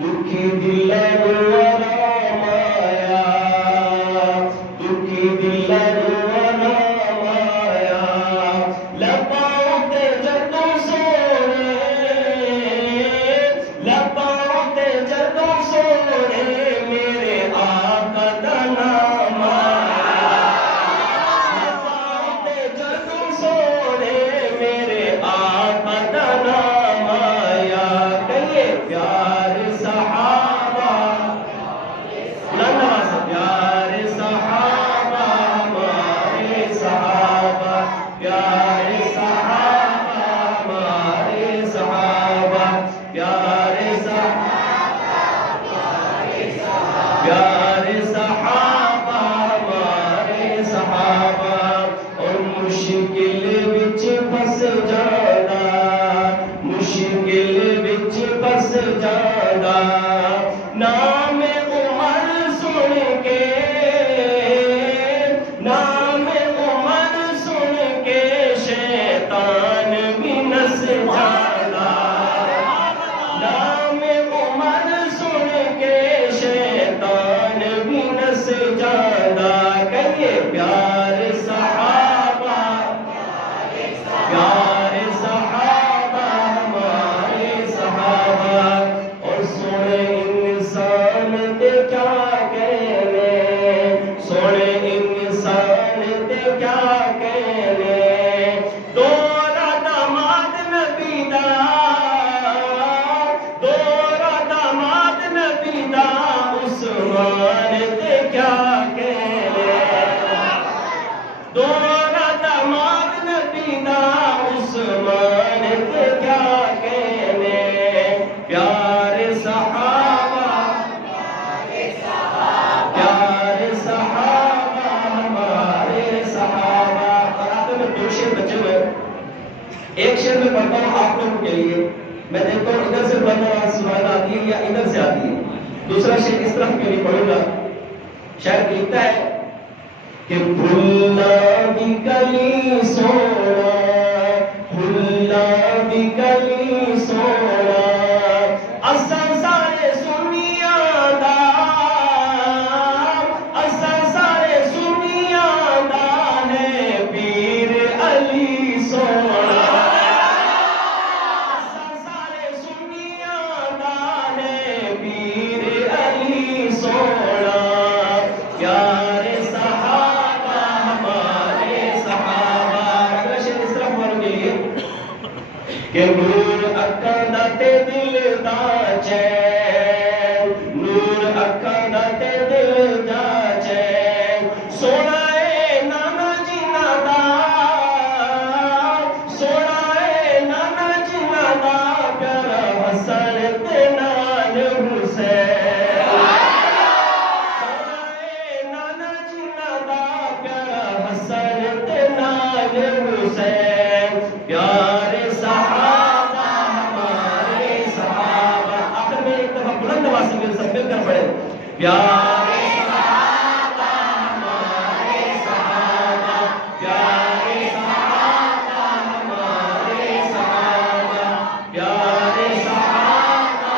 दुखी दिलनु वरामाया दुखी दिलनु वरामाया लपाते जदू सोने लपाते जदू सोने मेरे आका दा नाम आया लपाते जदू सोने मेरे आका दा नाम आया कहिए प्यार सहाबा नवाज प्यार सहाबा हमारे सहाबा प्यार सहाबा हमारे सहाबा प्यार सहाबा हमारे सहाबा और मुश्किल विच फस जाना मुश्किल विच फस जाना नाम उमर सुन के नाम उमर सुन के शैतान भी नस जाना नाम उमर सुन के शैतान भी नस जाना कहिए प्यार सहाबा प्यार सहाबा हमारे सहाबा और सोने इंसान ते क्या कहने सोने इंसान ते क्या कहने दोरा दामाद नबी दा दोरा दामाद नबी दा उस्मान ते क्या कहने दोरा दामाद नबी दा उस्मान ते क्या कहने प्यार सहाबा प्यार सहाबा हमारे सहाबा और आप में दो शेर बचे हुए एक शेर में पढ़ता हूँ आप लोगों के लिए मैं देखता हूँ इधर से पढ़ना सुनाई आती है या इधर से आती है दूसरा शेर इस तरफ के लिए पढ़ूंगा शायद लिखता है कि भुल्ला भी गली सोना भुल्ला भी गली सोना असा सारे सुनिया दा असा सारे सुनिया दा है पीर अली सोना असा सारे सुनिया दा है पीर अली सोना प्यार सहाबा हमारे सहाबा अगला शेर इस तरफ वालों के लिए कि नूर अक्खां दा ते दिल दा चैन नूर अक्खां दा ते दिल दा चैन सोना ए नाना जिन्ना दा सोना ए नाना जिन्ना दा प्यारा हसन ते नाल हुसैन सोना ए नाना जिन्ना दा प्यारा हसन ते नाल हुसैन प्यार सहाबा हमारे सहाबा आखिर में एक दफा बुलंद आवाज से मेरे साथ मिलकर पढ़े प्यार सहाबा हमारे सहाबा प्यार सहाबा हमारे सहाबा प्यार सहाबा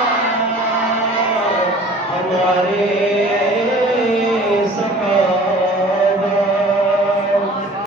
हमारे